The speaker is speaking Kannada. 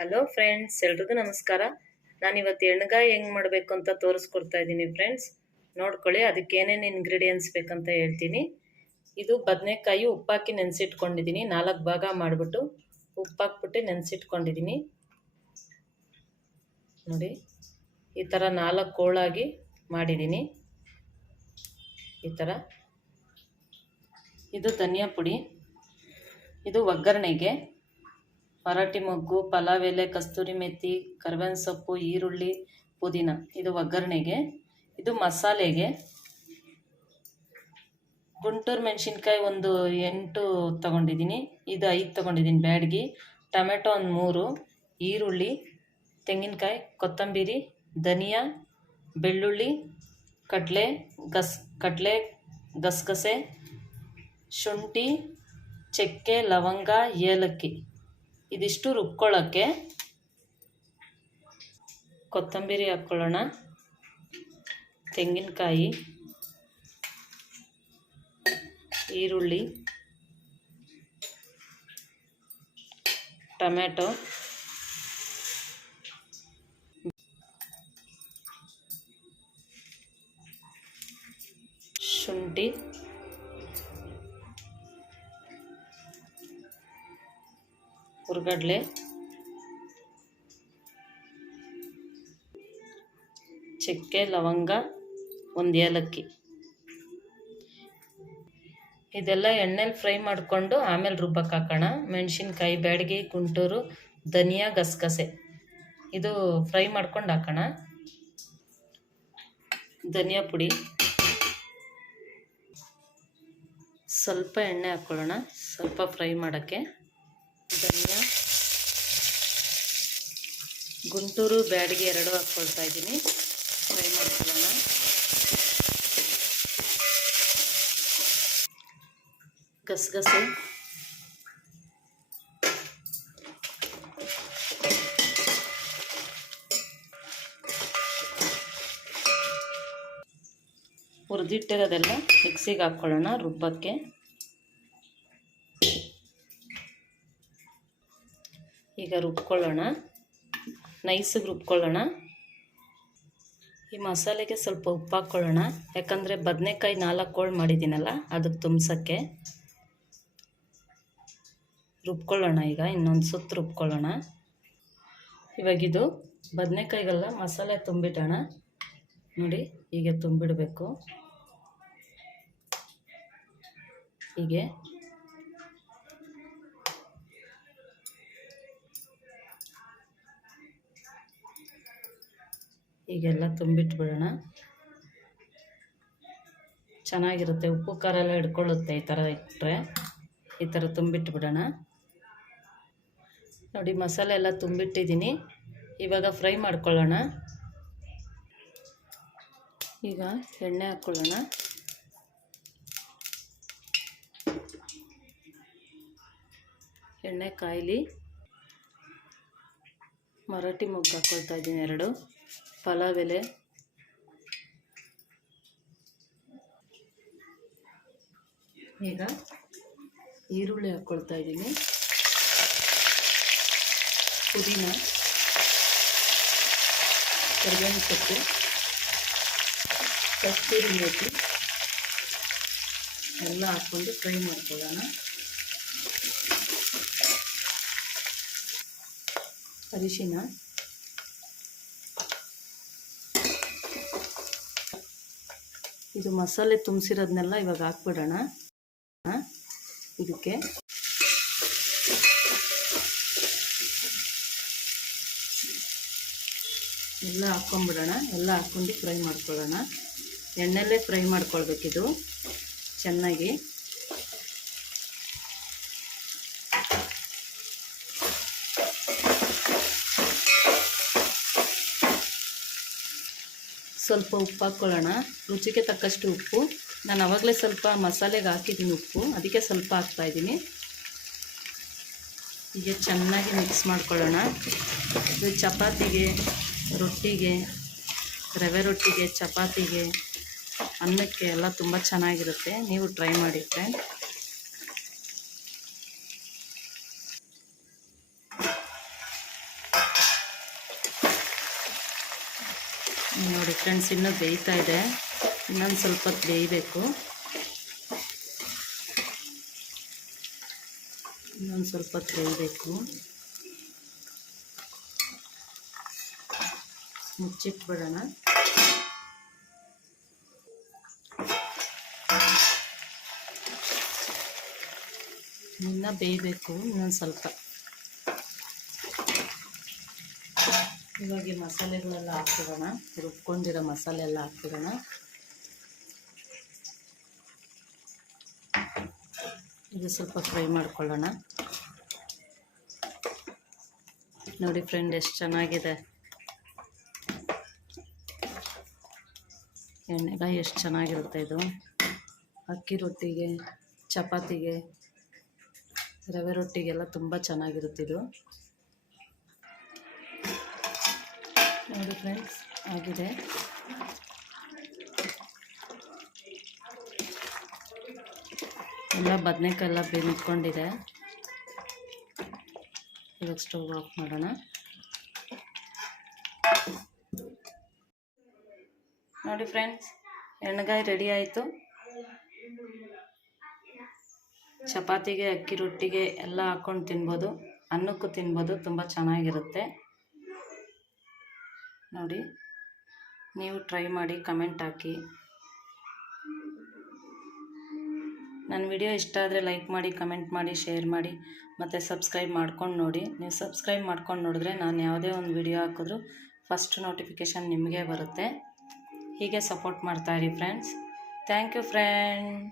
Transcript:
ಹಲೋ ಫ್ರೆಂಡ್ಸ್, ಎಲ್ರಿಗೂ ನಮಸ್ಕಾರ. ನಾನಿವತ್ತು ಎಣ್ಗಾಯಿ ಹೆಂಗೆ ಮಾಡಬೇಕು ಅಂತ ತೋರಿಸ್ಕೊಡ್ತಾ ಇದ್ದೀನಿ ಫ್ರೆಂಡ್ಸ್. ನೋಡ್ಕೊಳ್ಳಿ, ಅದಕ್ಕೆ ಏನೇನು ಇಂಗ್ರೀಡಿಯೆಂಟ್ಸ್ ಬೇಕಂತ ಹೇಳ್ತೀನಿ. ಇದು ಬದನೆಕಾಯಿ ಉಪ್ಪಾಕಿ ನೆನೆಸಿಟ್ಕೊಂಡಿದ್ದೀನಿ. 4 ಭಾಗ ಮಾಡಿಬಿಟ್ಟು ಉಪ್ಪಾಕ್ಬಿಟ್ಟು ನೆನೆಸಿಟ್ಕೊಂಡಿದ್ದೀನಿ. ನೋಡಿ, ಈ ಥರ 4 ಹೋಳಾಗಿ ಮಾಡಿದ್ದೀನಿ. ಈ ಥರ. ಇದು ಧನಿಯಾ ಪುಡಿ, ಇದು ಒಗ್ಗರಣೆಗೆ ಮರಾಠಿ ಮೊಗ್ಗು, ಪಲಾವ್ ಎಲೆ, ಕಸ್ತೂರಿ ಮೆಥಿ, ಕರಿಬೇವಿನ ಸೊಪ್ಪು, ಈರುಳ್ಳಿ, ಪುದೀನ. ಇದು ಒಗ್ಗರಣೆಗೆ. ಇದು ಮಸಾಲೆಗೆ ಗುಂಟೂರು ಮೆಣಸಿನ್ಕಾಯಿ ಒಂದು 8 ತೊಗೊಂಡಿದ್ದೀನಿ. ಇದು 5 ತೊಗೊಂಡಿದ್ದೀನಿ ಬ್ಯಾಡಗಿ. ಟೊಮೆಟೊ ಒಂದು 3, ಈರುಳ್ಳಿ, ತೆಂಗಿನಕಾಯಿ, ಕೊತ್ತಂಬರಿ, ಧನಿಯಾ, ಬೆಳ್ಳುಳ್ಳಿ, ಕಡಲೆ, ಗಸಗಸೆ, ಶುಂಠಿ, ಚಕ್ಕೆ, ಲವಂಗ, ಏಲಕ್ಕಿ. ಇದಿಷ್ಟು ರುಬ್ಕೊಳ್ಳೋಕ್ಕೆ. ಕೊತ್ತಂಬರಿ ಹಾಕ್ಕೊಳ್ಳೋಣ, ತೆಂಗಿನಕಾಯಿ, ಈರುಳ್ಳಿ, ಟೊಮೆಟೊ, ಶುಂಠಿ, ಹುರ್ಗಡ್ಲೆ, ಚಕ್ಕೆ, ಲವಂಗ, ಒಂದು ಏಲಕ್ಕಿ. ಇದೆಲ್ಲ ಎಣ್ಣೆಲಿ ಫ್ರೈ ಮಾಡಿಕೊಂಡು ಆಮೇಲೆ ರುಬ್ಬಕ್ಕೆ ಹಾಕೋಣ. ಮೆಣಸಿನ್ಕಾಯಿ, ಬ್ಯಾಡಗಿ, ಗುಂಟೂರು, ಧನಿಯಾ, ಗಸಗಸೆ ಇದು ಫ್ರೈ ಮಾಡ್ಕೊಂಡು ಹಾಕೋಣ. ಧನಿಯಾ ಪುಡಿ, ಸ್ವಲ್ಪ ಎಣ್ಣೆ ಹಾಕ್ಕೊಳ್ಳೋಣ ಸ್ವಲ್ಪ ಫ್ರೈ ಮಾಡೋಕ್ಕೆ. ಧನಿಯಾ, ಗುಂಟೂರು, ಬ್ಯಾಡಗಿ 2 ಹಾಕ್ಕೊಳ್ತಾ ಇದ್ದೀನಿ. ಫ್ರೈ ಮಾಡ್ಕೊಳ್ಳೋಣ. ಗಸಗಸೆ, ಹುರಿದಿಟ್ಟಿರೋದೆಲ್ಲ ಮಿಕ್ಸಿಗೆ ಹಾಕ್ಕೊಳ್ಳೋಣ ರುಬ್ಬಕ್ಕೆ. ಈಗ ರುಬ್ಕೊಳ್ಳೋಣ, ನೈಸಿಗೆ ರುಬ್ಕೊಳ್ಳೋಣ. ಈ ಮಸಾಲೆಗೆ ಸ್ವಲ್ಪ ಉಪ್ಪು ಹಾಕ್ಕೊಳ್ಳೋಣ, ಯಾಕಂದರೆ ಬದನೆಕಾಯಿ 4 ಹೋಳು ಮಾಡಿದ್ದೀನಲ್ಲ ಅದಕ್ಕೆ ತುಂಬಿಸೋಕ್ಕೆ. ರುಬ್ಕೊಳ್ಳೋಣ. ಈಗ ಇನ್ನೊಂದು ಸುತ್ತು ರುಬ್ಕೊಳ್ಳೋಣ. ಇವಾಗಿದು ಬದನೆಕಾಯಿಗೆಲ್ಲ ಮಸಾಲೆ ತುಂಬಿಡೋಣ. ನೋಡಿ, ಹೀಗೆ ತುಂಬಿಡಬೇಕು. ಹೀಗೆ ಹೀಗೆಲ್ಲ ತುಂಬಿಟ್ಬಿಡೋಣ. ಚೆನ್ನಾಗಿರುತ್ತೆ, ಉಪ್ಪು ಖಾರ ಎಲ್ಲ ಹಿಡ್ಕೊಳ್ಳುತ್ತೆ ಈ ಥರ ಇಟ್ಟರೆ. ಈ ಥರ ತುಂಬಿಟ್ಬಿಡೋಣ. ನೋಡಿ, ಮಸಾಲೆ ಎಲ್ಲ ತುಂಬಿಟ್ಟಿದ್ದೀನಿ. ಇವಾಗ ಫ್ರೈ ಮಾಡ್ಕೊಳ್ಳೋಣ. ಈಗ ಎಣ್ಣೆ ಹಾಕ್ಕೊಳ್ಳೋಣ. ಎಣ್ಣೆ ಕಾಯಿಲಿ. ಮರಾಠಿ ಮೊಗ್ಗು ಹಾಕ್ಕೊಳ್ತಾ ಇದ್ದೀನಿ 2, ಪಲಾವ್ ಎಲೆ, ಈಗ ಈರುಳ್ಳಿ ಹಾಕ್ಕೊಳ್ತಾ ಇದ್ದೀನಿ. ಪುದೀನ, ಕರಿಬೇವಿನ ಸೊಪ್ಪು, ಕಸ್ತೂರಿ ಮೆಥಿ ಎಲ್ಲ ಹಾಕ್ಕೊಂಡು ಫ್ರೈ ಮಾಡ್ಕೊಳ್ಳೋಣ. ಅರಿಶಿನ, ಇದು ಮಸಾಲೆ ತುಂಬಿಸಿರೋದನ್ನೆಲ್ಲ ಇವಾಗ ಹಾಕ್ಬಿಡೋಣ. ಇದಕ್ಕೆ ಎಲ್ಲ ಹಾಕ್ಕೊಂಬಿಡೋಣ. ಎಲ್ಲ ಹಾಕ್ಕೊಂಡು ಫ್ರೈ ಮಾಡ್ಕೊಳ್ಳೋಣ. ಎಣ್ಣೆಲ್ಲೇ ಫ್ರೈ ಮಾಡ್ಕೊಳ್ಬೇಕಿದು ಚೆನ್ನಾಗಿ. ಸ್ವಲ್ಪ ಉಪ್ಪು ಹಾಕ್ಕೊಳ್ಳೋಣ, ರುಚಿಗೆ ತಕ್ಕಷ್ಟು ಉಪ್ಪು. ನಾನು ಆವಾಗಲೇ ಸ್ವಲ್ಪ ಮಸಾಲೆಗೆ ಹಾಕಿದ್ದೀನಿ ಉಪ್ಪು, ಅದಕ್ಕೆ ಸ್ವಲ್ಪ ಹಾಕ್ತಾಯಿದ್ದೀನಿ. ಹೀಗೆ ಚೆನ್ನಾಗಿ ಮಿಕ್ಸ್ ಮಾಡ್ಕೊಳ್ಳೋಣ. ಇದು ಚಪಾತಿಗೆ, ರೊಟ್ಟಿಗೆ, ರವೆ ರೊಟ್ಟಿಗೆ, ಚಪಾತಿಗೆ, ಅನ್ನಕ್ಕೆ ಎಲ್ಲ ತುಂಬ ಚೆನ್ನಾಗಿರುತ್ತೆ. ನೀವು ಟ್ರೈ ಮಾಡಿ ಫ್ರೆಂಡ್. ನೋಡಿ ಫ್ರೆಂಡ್ಸ್, ಇನ್ನೂ ಬೇಯ್ತಾ ಇದೆ. ಇನ್ನೊಂದು ಸ್ವಲ್ಪ ಹೊತ್ತು ಬೇಯಬೇಕು. ಇನ್ನೊಂದು ಸ್ವಲ್ಪ ಹೊತ್ತು ಬೇಯಬೇಕು. ಮುಚ್ಚಿಟ್ಬಿಡೋಣ. ಇನ್ನು ಬೇಯಬೇಕು ಇನ್ನೊಂದು ಸ್ವಲ್ಪ. ಇವಾಗ ಈ ಮಸಾಲೆಗಳೆಲ್ಲ ಹಾಕ್ಬಿಡೋಣ. ರುಬ್ಕೊಂಡಿರೋ ಮಸಾಲೆ ಎಲ್ಲ ಹಾಕ್ಬಿಡೋಣ. ಇದು ಸ್ವಲ್ಪ ಫ್ರೈ ಮಾಡ್ಕೊಳ್ಳೋಣ. ನೋಡಿ ಫ್ರೆಂಡ್, ಎಷ್ಟು ಚೆನ್ನಾಗಿದೆ ಎಣ್ಣೆಗಾಯಿ. ಎಷ್ಟು ಚೆನ್ನಾಗಿರುತ್ತೆ ಇದು. ಅಕ್ಕಿ ರೊಟ್ಟಿಗೆ, ಚಪಾತಿಗೆ, ರವೆ ರೊಟ್ಟಿಗೆಲ್ಲ ತುಂಬ ಚೆನ್ನಾಗಿರುತ್ತಿದ್ದು. ನೋಡಿ ಫ್ರೆಂಡ್ಸ್, ಆಗಿದೆ. ಎಲ್ಲ ಬದನೆಕಾಯಿ ಎಲ್ಲ ಬೆಂದ್ಕೊಂಡಿದೆ. ಇವಾಗ ಸ್ಟವ್ ಆಫ್ ಮಾಡೋಣ. ನೋಡಿ ಫ್ರೆಂಡ್ಸ್, ಎಣ್ಣೆಗಾಯಿ ರೆಡಿ ಆಯಿತು. ಚಪಾತಿಗೆ, ಅಕ್ಕಿ ರೊಟ್ಟಿಗೆ ಎಲ್ಲ ಹಾಕ್ಕೊಂಡು ತಿನ್ಬೋದು, ಅನ್ನಕ್ಕೂ ತಿನ್ಬೋದು. ತುಂಬ ಚೆನ್ನಾಗಿರುತ್ತೆ. ನೋಡಿ, ನೀವು ಟ್ರೈ ಮಾಡಿ, ಕಮೆಂಟ್ ಹಾಕಿ. ನನ್ನ ವಿಡಿಯೋ ಇಷ್ಟ ಆದರೆ ಲೈಕ್ ಮಾಡಿ, ಕಮೆಂಟ್ ಮಾಡಿ, ಶೇರ್ ಮಾಡಿ, ಮತ್ತು ಸಬ್ಸ್ಕ್ರೈಬ್ ಮಾಡ್ಕೊಂಡು ನೋಡಿ. ನೀವು ಸಬ್ಸ್ಕ್ರೈಬ್ ಮಾಡ್ಕೊಂಡು ನೋಡಿದ್ರೆ ನಾನು ಯಾವುದೇ ಒಂದು ವಿಡಿಯೋ ಹಾಕಿದ್ರೂ ಫಸ್ಟ್ ನೋಟಿಫಿಕೇಷನ್ ನಿಮಗೆ ಬರುತ್ತೆ. ಹೀಗೆ ಸಪೋರ್ಟ್ ಮಾಡ್ತಾಯಿರಿ ಫ್ರೆಂಡ್ಸ್. Thank you friend.